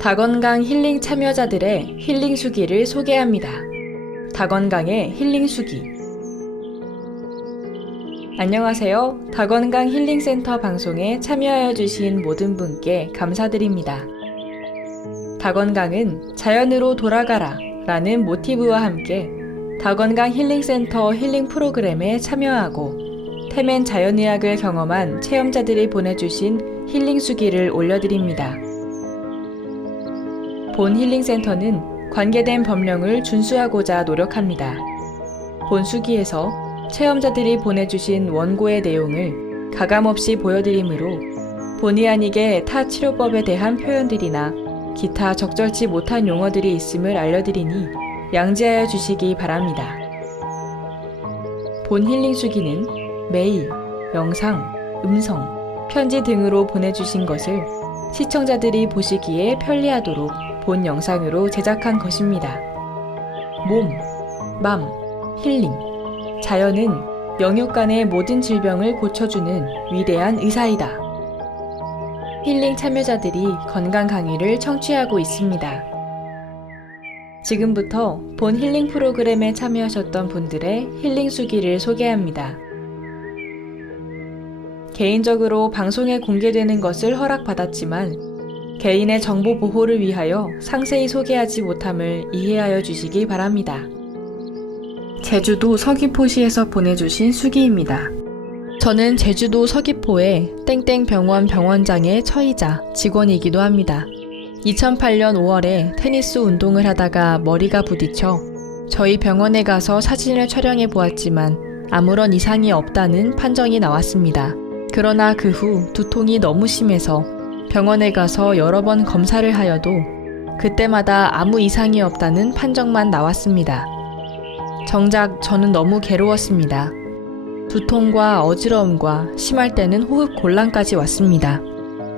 다건강 힐링 참여자들의 힐링 수기를 소개합니다. 다건강의 힐링 수기. 안녕하세요. 다건강 힐링센터 방송에 참여하여 주신 모든 분께 감사드립니다. 다건강은 자연으로 돌아가라 라는 모티브와 함께 다건강 힐링센터 힐링 프로그램에 참여하고 태멘 자연의학을 경험한 체험자들이 보내주신 힐링 수기를 올려드립니다. 본 힐링센터는 관계된 법령을 준수하고자 노력합니다. 본 수기에서 체험자들이 보내주신 원고의 내용을 가감없이 보여드리므로 본의 아니게 타 치료법에 대한 표현들이나 기타 적절치 못한 용어들이 있음을 알려드리니 양지하여 주시기 바랍니다. 본 힐링 수기는 메일, 영상, 음성, 편지 등으로 보내주신 것을 시청자들이 보시기에 편리하도록 본 영상으로 제작한 것입니다. 몸, 맘, 힐링. 자연은 영육 간의 모든 질병을 고쳐주는 위대한 의사이다. 힐링 참여자들이 건강 강의를 청취하고 있습니다. 지금부터 본 힐링 프로그램에 참여하셨던 분들의 힐링 수기를 소개합니다. 개인적으로 방송에 공개되는 것을 허락받았지만 개인의 정보 보호를 위하여 상세히 소개하지 못함을 이해하여 주시기 바랍니다. 제주도 서귀포시에서 보내주신 수기입니다. 저는 제주도 서귀포의 땡땡병원 병원장의 처이자 직원이기도 합니다. 2008년 5월에 테니스 운동을 하다가 머리가 부딪혀 저희 병원에 가서 사진을 촬영해 보았지만 아무런 이상이 없다는 판정이 나왔습니다. 그러나 그 후 두통이 너무 심해서 병원에 가서 여러 번 검사를 하여도 그때마다 아무 이상이 없다는 판정만 나왔습니다. 정작 저는 너무 괴로웠습니다. 두통과 어지러움과 심할 때는 호흡 곤란까지 왔습니다.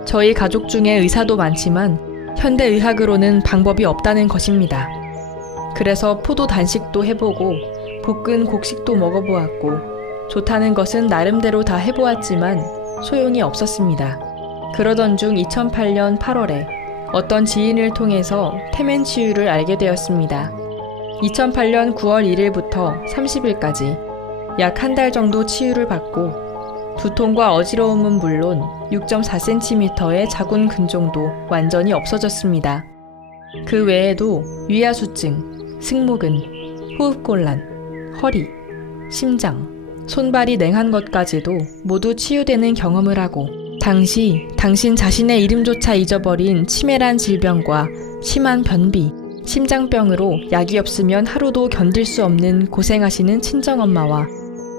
저희 가족 중에 의사도 많지만 현대의학으로는 방법이 없다는 것입니다. 그래서 포도 단식도 해보고 볶은 곡식도 먹어보았고 좋다는 것은 나름대로 다 해보았지만 소용이 없었습니다. 그러던 중 2008년 8월에 어떤 지인을 통해서 태멘 치유를 알게 되었습니다. 2008년 9월 1일부터 30일까지 약 한 달 정도 치유를 받고 두통과 어지러움은 물론 6.4cm의 자궁 근종도 완전히 없어졌습니다. 그 외에도 위하수증, 승모근, 호흡곤란, 허리, 심장, 손발이 냉한 것까지도 모두 치유되는 경험을 하고 당시 당신 자신의 이름조차 잊어버린 치매란 질병과 심한 변비, 심장병으로 약이 없으면 하루도 견딜 수 없는 고생하시는 친정엄마와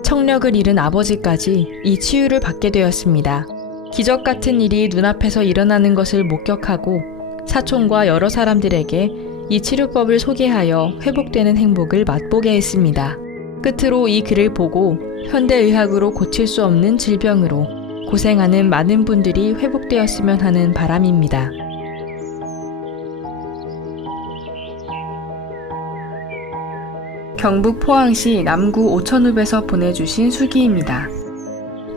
청력을 잃은 아버지까지 이 치유를 받게 되었습니다. 기적 같은 일이 눈앞에서 일어나는 것을 목격하고 사촌과 여러 사람들에게 이 치료법을 소개하여 회복되는 행복을 맛보게 했습니다. 끝으로 이 글을 보고 현대의학으로 고칠 수 없는 질병으로 고생하는 많은 분들이 회복되었으면 하는 바람입니다. 경북 포항시 남구 오천읍에서 보내주신 수기입니다.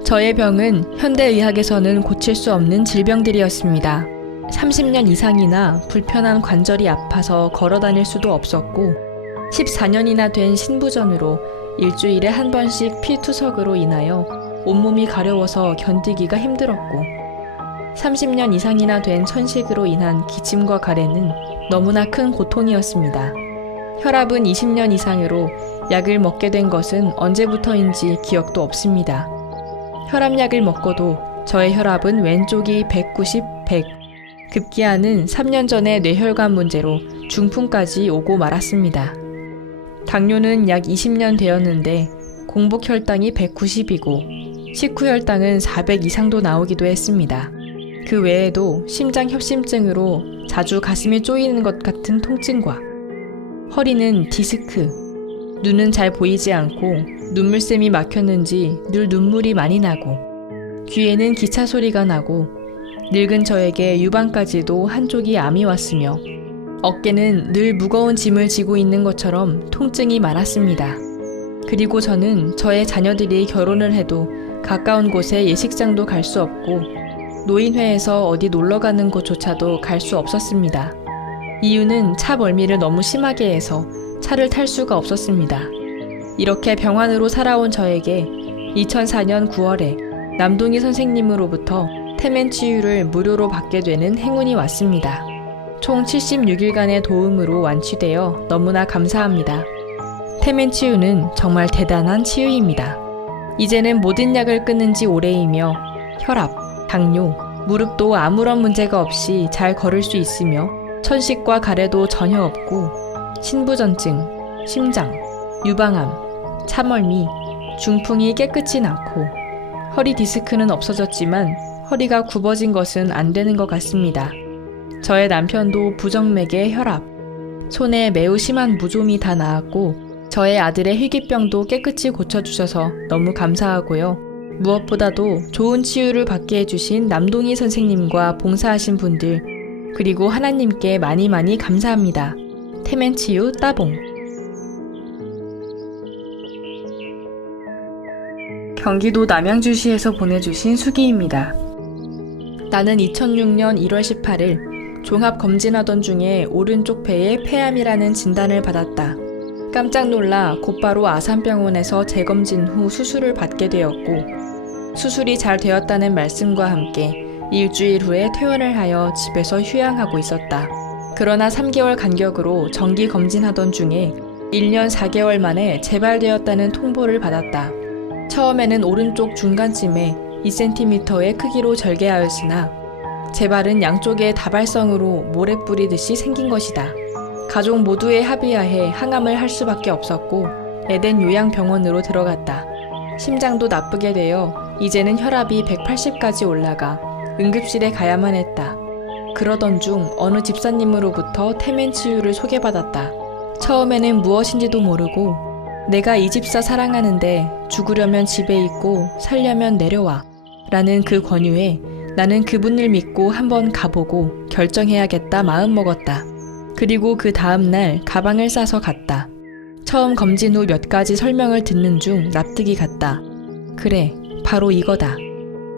저의 병은 현대의학에서는 고칠 수 없는 질병들이었습니다. 30년 이상이나 불편한 관절이 아파서 걸어 다닐 수도 없었고 14년이나 된 신부전으로 일주일에 한 번씩 피투석으로 인하여 온몸이 가려워서 견디기가 힘들었고 30년 이상이나 된 천식으로 인한 기침과 가래는 너무나 큰 고통이었습니다. 혈압은 20년 이상으로 약을 먹게 된 것은 언제부터인지 기억도 없습니다. 혈압약을 먹고도 저의 혈압은 왼쪽이 190, 100. 급기야는 3년 전에 뇌혈관 문제로 중풍까지 오고 말았습니다. 당뇨는 약 20년 되었는데 공복 혈당이 190이고 식후 혈당은 400 이상도 나오기도 했습니다. 그 외에도 심장 협심증으로 자주 가슴이 쪼이는 것 같은 통증과 허리는 디스크, 눈은 잘 보이지 않고 눈물샘이 막혔는지 늘 눈물이 많이 나고 귀에는 기차 소리가 나고 늙은 저에게 유방까지도 한쪽이 암이 왔으며 어깨는 늘 무거운 짐을 지고 있는 것처럼 통증이 많았습니다. 그리고 저는 저의 자녀들이 결혼을 해도 가까운 곳에 예식장도 갈 수 없고 노인회에서 어디 놀러 가는 곳조차도 갈 수 없었습니다. 이유는 차 멀미를 너무 심하게 해서 차를 탈 수가 없었습니다. 이렇게 병환으로 살아온 저에게 2004년 9월에 남동희 선생님으로부터 태면 치유를 무료로 받게 되는 행운이 왔습니다. 총 76일간의 도움으로 완치되어 너무나 감사합니다. 태면 치유는 정말 대단한 치유입니다. 이제는 모든 약을 끊은 지 오래이며 혈압, 당뇨, 무릎도 아무런 문제가 없이 잘 걸을 수 있으며 천식과 가래도 전혀 없고 신부전증, 심장, 유방암, 차멀미, 중풍이 깨끗이 낫고 허리 디스크는 없어졌지만 허리가 굽어진 것은 안 되는 것 같습니다. 저의 남편도 부정맥의 혈압, 손에 매우 심한 무좀이 다 나았고 저의 아들의 희귀병도 깨끗이 고쳐주셔서 너무 감사하고요. 무엇보다도 좋은 치유를 받게 해주신 남동희 선생님과 봉사하신 분들 그리고 하나님께 많이 많이 감사합니다. 태면치유 따봉. 경기도 남양주시에서 보내주신 수기입니다. 나는 2006년 1월 18일 종합검진하던 중에 오른쪽 폐에 폐암이라는 진단을 받았다. 깜짝 놀라 곧바로 아산병원에서 재검진 후 수술을 받게 되었고 수술이 잘 되었다는 말씀과 함께 일주일 후에 퇴원을 하여 집에서 휴양하고 있었다. 그러나 3개월 간격으로 정기 검진하던 중에 1년 4개월 만에 재발되었다는 통보를 받았다. 처음에는 오른쪽 중간쯤에 2cm의 크기로 절개하였으나 재발은 양쪽의 다발성으로 모래 뿌리듯이 생긴 것이다. 가족 모두의 합의하에 항암을 할 수밖에 없었고 에덴 요양병원으로 들어갔다. 심장도 나쁘게 되어 이제는 혈압이 180까지 올라가 응급실에 가야만 했다. 그러던 중 어느 집사님으로부터 태면치유를 소개받았다. 처음에는 무엇인지도 모르고 내가 이 집사 사랑하는데 죽으려면 집에 있고 살려면 내려와 라는 그 권유에 나는 그분을 믿고 한번 가보고 결정해야겠다 마음먹었다. 그리고 그 다음날 가방을 싸서 갔다. 처음 검진 후 몇 가지 설명을 듣는 중 납득이 갔다. 그래, 바로 이거다.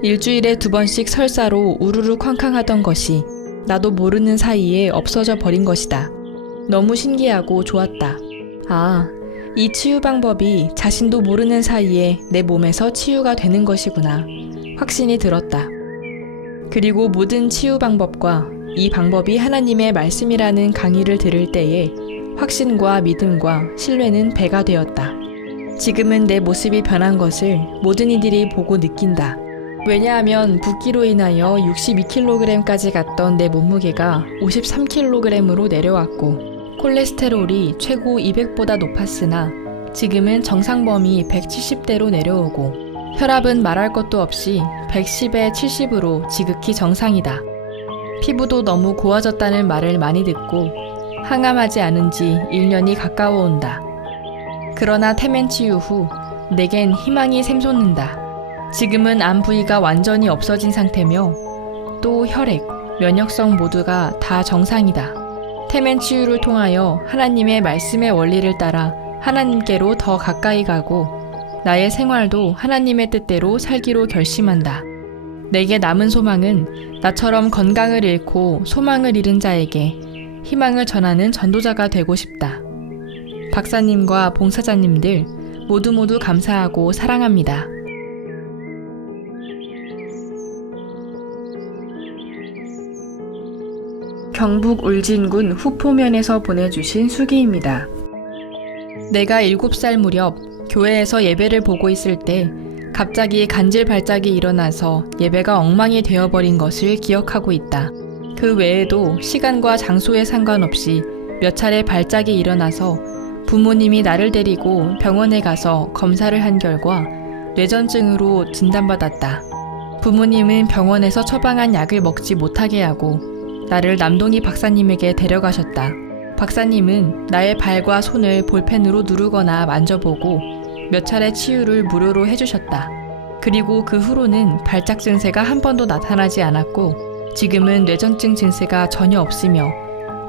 일주일에 2번씩 설사로 우르르 쾅쾅하던 것이 나도 모르는 사이에 없어져 버린 것이다. 너무 신기하고 좋았다. 아, 이 치유 방법이 자신도 모르는 사이에 내 몸에서 치유가 되는 것이구나. 확신이 들었다. 그리고 모든 치유 방법과 이 방법이 하나님의 말씀이라는 강의를 들을 때에 확신과 믿음과 신뢰는 배가 되었다. 지금은 내 모습이 변한 것을 모든 이들이 보고 느낀다. 왜냐하면 붓기로 인하여 62kg까지 갔던 내 몸무게가 53kg으로 내려왔고 콜레스테롤이 최고 200보다 높았으나 지금은 정상 범위 170대로 내려오고 혈압은 말할 것도 없이 110에 70으로 지극히 정상이다. 피부도 너무 고와졌다는 말을 많이 듣고 항암하지 않은 지 1년이 가까워 온다. 그러나 태면치유 후 내겐 희망이 샘솟는다. 지금은 암 부위가 완전히 없어진 상태며 또 혈액, 면역성 모두가 다 정상이다. 태면치유를 통하여 하나님의 말씀의 원리를 따라 하나님께로 더 가까이 가고 나의 생활도 하나님의 뜻대로 살기로 결심한다. 내게 남은 소망은 나처럼 건강을 잃고 소망을 잃은 자에게 희망을 전하는 전도자가 되고 싶다. 박사님과 봉사자님들 모두 감사하고 사랑합니다. 경북 울진군 후포면에서 보내주신 수기입니다. 내가 7살 무렵 교회에서 예배를 보고 있을 때 갑자기 간질 발작이 일어나서 예배가 엉망이 되어버린 것을 기억하고 있다. 그 외에도 시간과 장소에 상관없이 몇 차례 발작이 일어나서 부모님이 나를 데리고 병원에 가서 검사를 한 결과 뇌전증으로 진단받았다. 부모님은 병원에서 처방한 약을 먹지 못하게 하고 나를 남동희 박사님에게 데려가셨다. 박사님은 나의 발과 손을 볼펜으로 누르거나 만져보고 몇 차례 치유를 무료로 해주셨다. 그리고 그 후로는 발작 증세가 한 번도 나타나지 않았고 지금은 뇌전증 증세가 전혀 없으며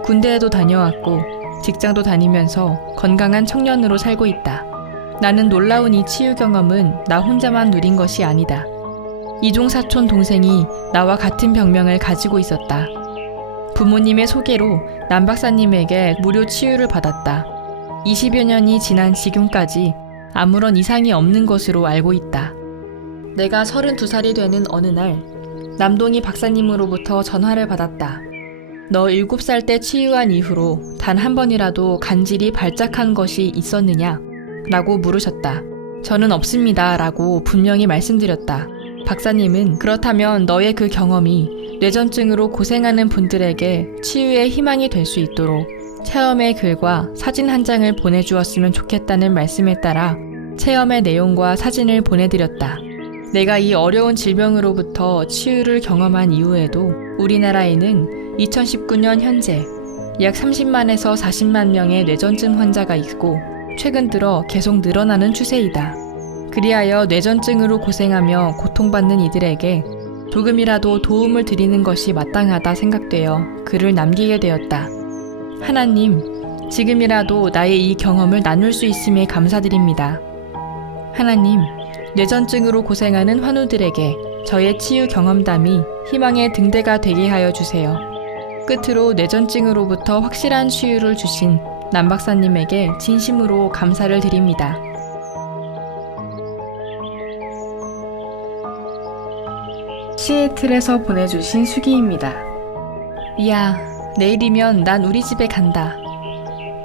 군대에도 다녀왔고 직장도 다니면서 건강한 청년으로 살고 있다. 나는 놀라운 이 치유 경험은 나 혼자만 누린 것이 아니다. 이종사촌 동생이 나와 같은 병명을 가지고 있었다. 부모님의 소개로 남 박사님에게 무료 치유를 받았다. 20여 년이 지난 지금까지 아무런 이상이 없는 것으로 알고 있다. 내가 32살이 되는 어느 날 남동희 박사님으로부터 전화를 받았다. 너 7살 때 치유한 이후로 단 한 번이라도 간질이 발작한 것이 있었느냐? 라고 물으셨다. 저는 없습니다 라고 분명히 말씀드렸다. 박사님은 그렇다면 너의 그 경험이 뇌전증으로 고생하는 분들에게 치유의 희망이 될 수 있도록 체험의 글과 사진 한 장을 보내주었으면 좋겠다는 말씀에 따라 체험의 내용과 사진을 보내드렸다. 내가 이 어려운 질병으로부터 치유를 경험한 이후에도 우리나라에는 2019년 현재 약 30만에서 40만 명의 뇌전증 환자가 있고 최근 들어 계속 늘어나는 추세이다. 그리하여 뇌전증으로 고생하며 고통받는 이들에게 조금이라도 도움을 드리는 것이 마땅하다 생각되어 글을 남기게 되었다. 하나님, 지금이라도 나의 이 경험을 나눌 수 있음에 감사드립니다. 하나님, 뇌전증으로 고생하는 환우들에게 저의 치유 경험담이 희망의 등대가 되게 하여 주세요. 끝으로 뇌전증으로부터 확실한 치유를 주신 남 박사님에게 진심으로 감사를 드립니다. 시애틀에서 보내주신 수기입니다. 이야, 내일이면 난 우리 집에 간다.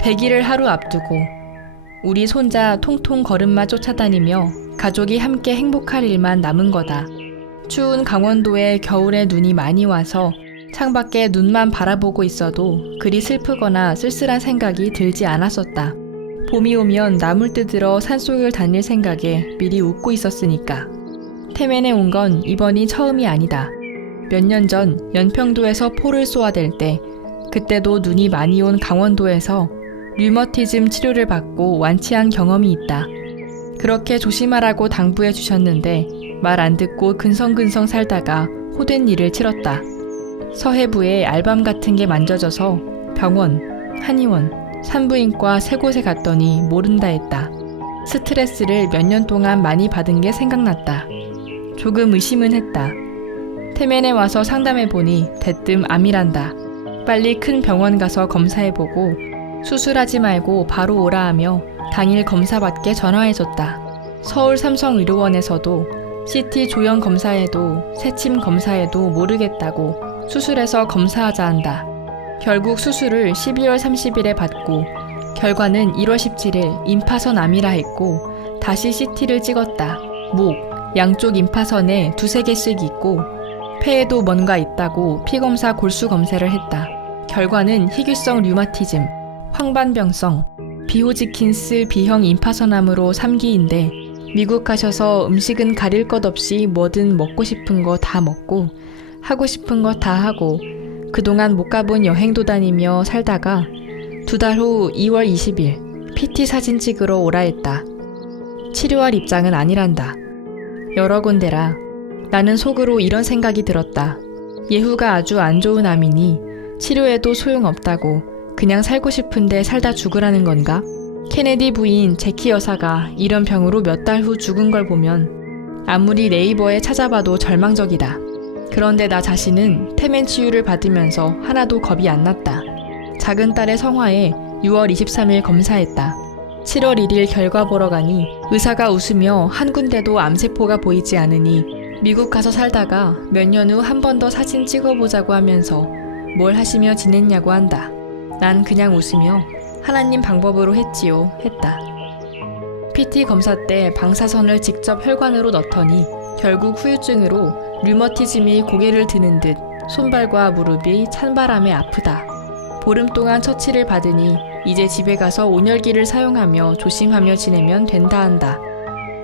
100일을 하루 앞두고 우리 손자 통통 걸음마 쫓아다니며 가족이 함께 행복할 일만 남은 거다. 추운 강원도에 겨울에 눈이 많이 와서 창밖에 눈만 바라보고 있어도 그리 슬프거나 쓸쓸한 생각이 들지 않았었다. 봄이 오면 나물 뜯으러 산속을 다닐 생각에 미리 웃고 있었으니까. 태맨에 온 건 이번이 처음이 아니다. 몇 년 전 연평도에서 포를 쏘아댈 때 그때도 눈이 많이 온 강원도에서 류머티즘 치료를 받고 완치한 경험이 있다. 그렇게 조심하라고 당부해 주셨는데 말 안 듣고 근성근성 살다가 호된 일을 치렀다. 서해부에 알밤 같은 게 만져져서 병원, 한의원, 산부인과 세 곳에 갔더니 모른다 했다. 스트레스를 몇 년 동안 많이 받은 게 생각났다. 조금 의심은 했다. 태맨에 와서 상담해보니 대뜸 암이란다. 빨리 큰 병원 가서 검사해보고 수술하지 말고 바로 오라 하며 당일 검사받게 전화해줬다. 서울 삼성의료원에서도 CT 조형 검사에도 새침 검사에도 모르겠다고 수술해서 검사하자 한다. 결국 수술을 12월 30일에 받고 결과는 1월 17일 임파선 암이라 했고 다시 CT를 찍었다. 목, 양쪽 임파선에 2-3개씩 있고 폐에도 뭔가 있다고 피검사 골수 검사를 했다. 결과는 희귀성 류마티즘, 황반병성, 비호지킨스 B형 임파선암으로 3기인데 미국 가셔서 음식은 가릴 것 없이 뭐든 먹고 싶은 거 다 먹고 하고 싶은 거 다 하고 그동안 못 가본 여행도 다니며 살다가 2달 후 2월 20일 PT 사진 찍으러 오라 했다. 치료할 입장은 아니란다. 여러 군데라. 나는 속으로 이런 생각이 들었다. 예후가 아주 안 좋은 암이니 치료해도 소용없다고 그냥 살고 싶은데 살다 죽으라는 건가? 케네디 부인 제키 여사가 이런 병으로 몇 달 후 죽은 걸 보면 아무리 네이버에 찾아봐도 절망적이다. 그런데 나 자신은 태맨 치유를 받으면서 하나도 겁이 안 났다. 작은 딸의 성화에 6월 23일 검사했다. 7월 1일 결과 보러 가니 의사가 웃으며 한 군데도 암세포가 보이지 않으니 미국 가서 살다가 몇 년 후 한 번 더 사진 찍어보자고 하면서 뭘 하시며 지냈냐고 한다. 난 그냥 웃으며 하나님 방법으로 했지요 했다. PT 검사 때 방사선을 직접 혈관으로 넣더니 결국 후유증으로 류머티즘이 고개를 드는 듯 손발과 무릎이 찬바람에 아프다. 보름 동안 처치를 받으니 이제 집에 가서 온열기를 사용하며 조심하며 지내면 된다 한다.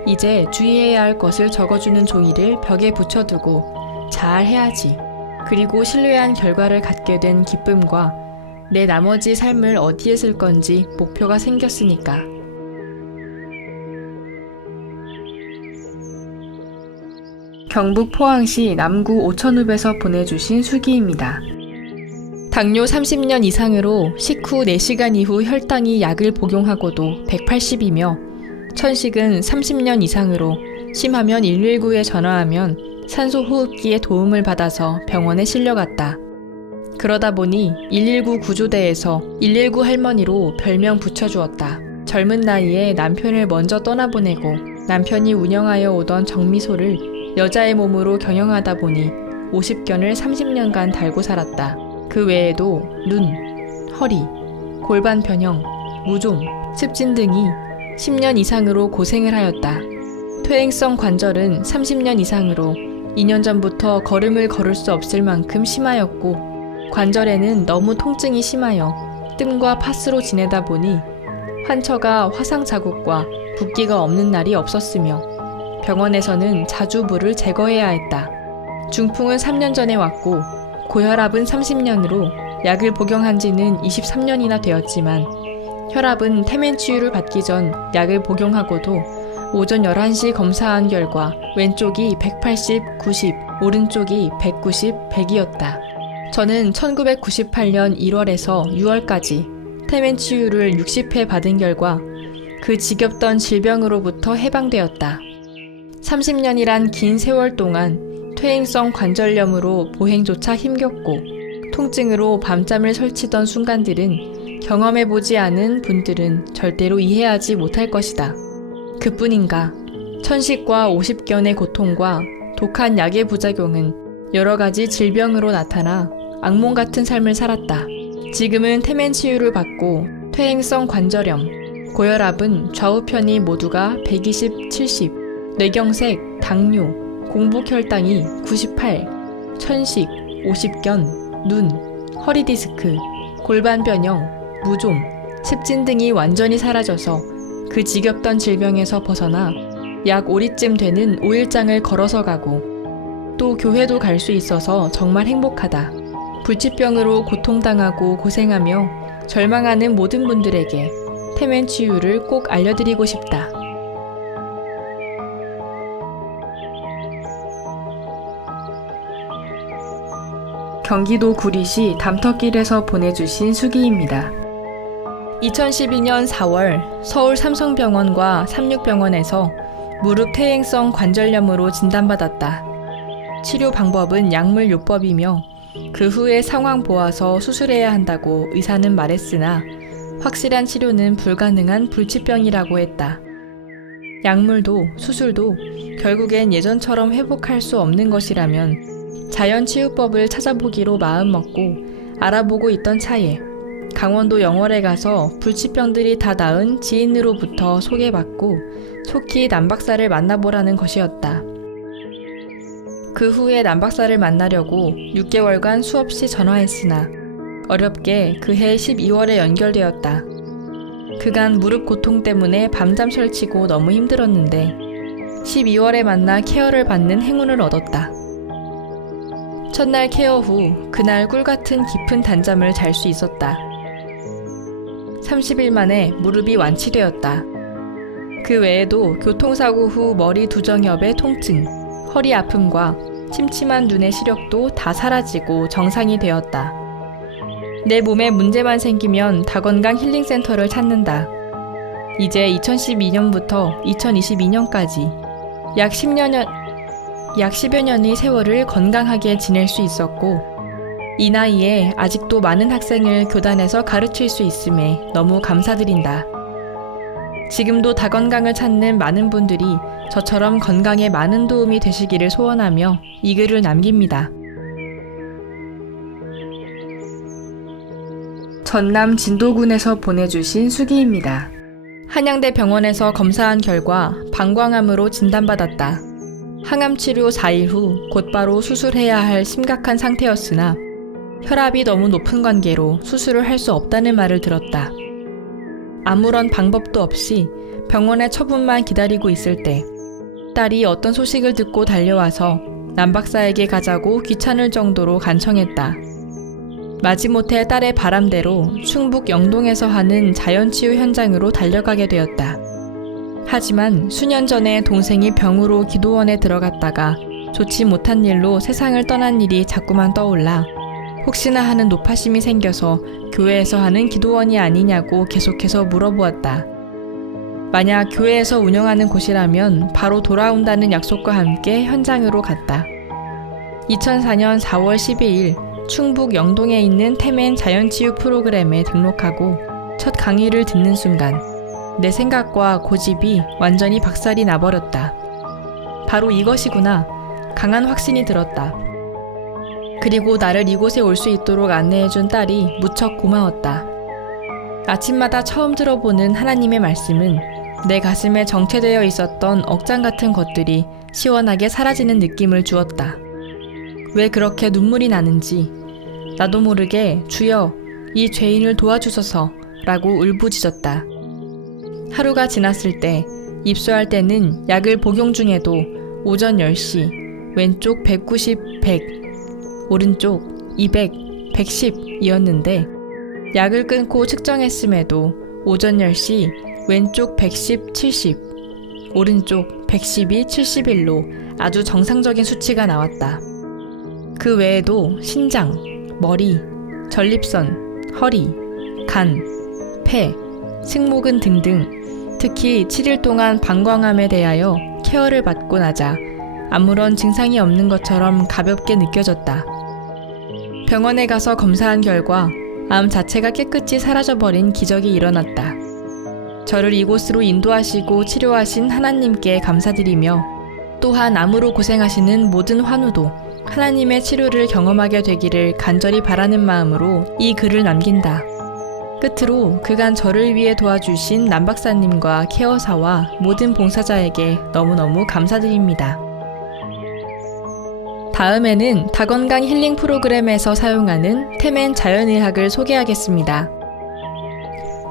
이제 주의해야 할 것을 적어주는 종이를 벽에 붙여두고 잘 해야지. 그리고 신뢰한 결과를 갖게 된 기쁨과 내 나머지 삶을 어디에 쓸 건지 목표가 생겼으니까. 경북 포항시 남구 오천읍에서 보내주신 수기입니다. 당뇨 30년 이상으로 식후 4시간 이후 혈당이 약을 복용하고도 180이며 천식은 30년 이상으로 심하면 119에 전화하면 산소 호흡기의 도움을 받아서 병원에 실려갔다. 그러다 보니 119 구조대에서 119 할머니로 별명 붙여주었다. 젊은 나이에 남편을 먼저 떠나보내고 남편이 운영하여 오던 정미소를 여자의 몸으로 경영하다 보니 50견을 30년간 달고 살았다. 그 외에도 눈, 허리, 골반 변형, 무좀, 습진 등이 10년 이상으로 고생을 하였다. 퇴행성 관절은 30년 이상으로 2년 전부터 걸음을 걸을 수 없을 만큼 심하였고 관절에는 너무 통증이 심하여 뜸과 파스로 지내다 보니 환처가 화상 자국과 붓기가 없는 날이 없었으며 병원에서는 자주 물을 제거해야 했다. 중풍은 3년 전에 왔고 고혈압은 30년으로 약을 복용한 지는 23년이나 되었지만 혈압은 태멘 치유를 받기 전 약을 복용하고도 오전 11시 검사한 결과 왼쪽이 180, 90, 오른쪽이 190, 100이었다. 저는 1998년 1월에서 6월까지 태멘 치유를 60회 받은 결과 그 지겹던 질병으로부터 해방되었다. 30년이란 긴 세월 동안 퇴행성 관절염으로 보행조차 힘겹고 통증으로 밤잠을 설치던 순간들은 경험해보지 않은 분들은 절대로 이해하지 못할 것이다. 그뿐인가 천식과 50견의 고통과 독한 약의 부작용은 여러 가지 질병으로 나타나 악몽 같은 삶을 살았다. 지금은 태멘 치유를 받고 퇴행성 관절염, 고혈압은 좌우편이 모두가 120, 70, 뇌경색, 당뇨, 공복혈당이 98, 천식, 50견, 눈, 허리 디스크, 골반 변형, 무좀, 습진 등이 완전히 사라져서 그 지겹던 질병에서 벗어나 약 5리쯤 되는 5일장을 걸어서 가고 또 교회도 갈 수 있어서 정말 행복하다. 불치병으로 고통당하고 고생하며 절망하는 모든 분들에게 태멘 치유를 꼭 알려드리고 싶다. 경기도 구리시 담터길에서 보내주신 수기입니다. 2012년 4월 서울 삼성병원과 삼육병원에서 무릎 퇴행성 관절염으로 진단받았다. 치료 방법은 약물요법이며 그 후에 상황 보아서 수술해야 한다고 의사는 말했으나 확실한 치료는 불가능한 불치병이라고 했다. 약물도 수술도 결국엔 예전처럼 회복할 수 없는 것이라면 자연치유법을 찾아보기로 마음먹고 알아보고 있던 차에 강원도 영월에 가서 불치병들이 다 나은 지인으로부터 소개받고 속히 남박사를 만나보라는 것이었다. 그 후에 남박사를 만나려고 6개월간 수없이 전화했으나 어렵게 그해 12월에 연결되었다. 그간 무릎 고통 때문에 밤잠 설치고 너무 힘들었는데 12월에 만나 케어를 받는 행운을 얻었다. 첫날 케어 후 그날 꿀같은 깊은 단잠을 잘 수 있었다. 30일 만에 무릎이 완치되었다. 그 외에도 교통사고 후 머리 두정엽의 통증, 허리 아픔과 침침한 눈의 시력도 다 사라지고 정상이 되었다. 내 몸에 문제만 생기면 다건강 힐링센터를 찾는다. 이제 2012년부터 2022년까지 약 10여 년의 세월을 건강하게 지낼 수 있었고 이 나이에 아직도 많은 학생을 교단에서 가르칠 수 있음에 너무 감사드린다. 지금도 다건강을 찾는 많은 분들이 저처럼 건강에 많은 도움이 되시기를 소원하며 이 글을 남깁니다. 전남 진도군에서 보내주신 수기입니다. 한양대 병원에서 검사한 결과 방광암으로 진단받았다. 항암치료 4일 후 곧바로 수술해야 할 심각한 상태였으나 혈압이 너무 높은 관계로 수술을 할 수 없다는 말을 들었다. 아무런 방법도 없이 병원의 처분만 기다리고 있을 때 딸이 어떤 소식을 듣고 달려와서 남박사에게 가자고 귀찮을 정도로 간청했다. 마지못해 딸의 바람대로 충북 영동에서 하는 자연치유 현장으로 달려가게 되었다. 하지만 수년 전에 동생이 병으로 기도원에 들어갔다가 좋지 못한 일로 세상을 떠난 일이 자꾸만 떠올라 혹시나 하는 노파심이 생겨서 교회에서 하는 기도원이 아니냐고 계속해서 물어보았다. 만약 교회에서 운영하는 곳이라면 바로 돌아온다는 약속과 함께 현장으로 갔다. 2004년 4월 12일 충북 영동에 있는 태멘 자연치유 프로그램에 등록하고 첫 강의를 듣는 순간 내 생각과 고집이 완전히 박살이 나버렸다. 바로 이것이구나. 강한 확신이 들었다. 그리고 나를 이곳에 올 수 있도록 안내해준 딸이 무척 고마웠다. 아침마다 처음 들어보는 하나님의 말씀은 내 가슴에 정체되어 있었던 억장 같은 것들이 시원하게 사라지는 느낌을 주었다. 왜 그렇게 눈물이 나는지 나도 모르게 주여 이 죄인을 도와주소서 라고 울부짖었다. 하루가 지났을 때 입소할 때는 약을 복용 중에도 오전 10시 왼쪽 190, 100 오른쪽 200, 110이었는데 약을 끊고 측정했음에도 오전 10시 왼쪽 110, 70 오른쪽 112, 71로 아주 정상적인 수치가 나왔다. 그 외에도 신장, 머리, 전립선, 허리, 간, 폐, 승모근 등등 특히 7일 동안 방광암에 대하여 케어를 받고 나자 아무런 증상이 없는 것처럼 가볍게 느껴졌다. 병원에 가서 검사한 결과 암 자체가 깨끗이 사라져버린 기적이 일어났다. 저를 이곳으로 인도하시고 치료하신 하나님께 감사드리며 또한 암으로 고생하시는 모든 환우도 하나님의 치료를 경험하게 되기를 간절히 바라는 마음으로 이 글을 남긴다. 끝으로 그간 저를 위해 도와주신 남박사님과 케어사와 모든 봉사자에게 너무너무 감사드립니다. 다음에는 다건강 힐링 프로그램에서 사용하는 태멘 자연의학을 소개하겠습니다.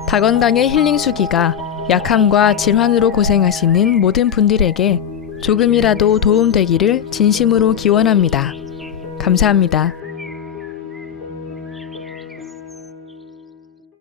다건강의 힐링 수기가 약함과 질환으로 고생하시는 모든 분들에게 조금이라도 도움되기를 진심으로 기원합니다. 감사합니다.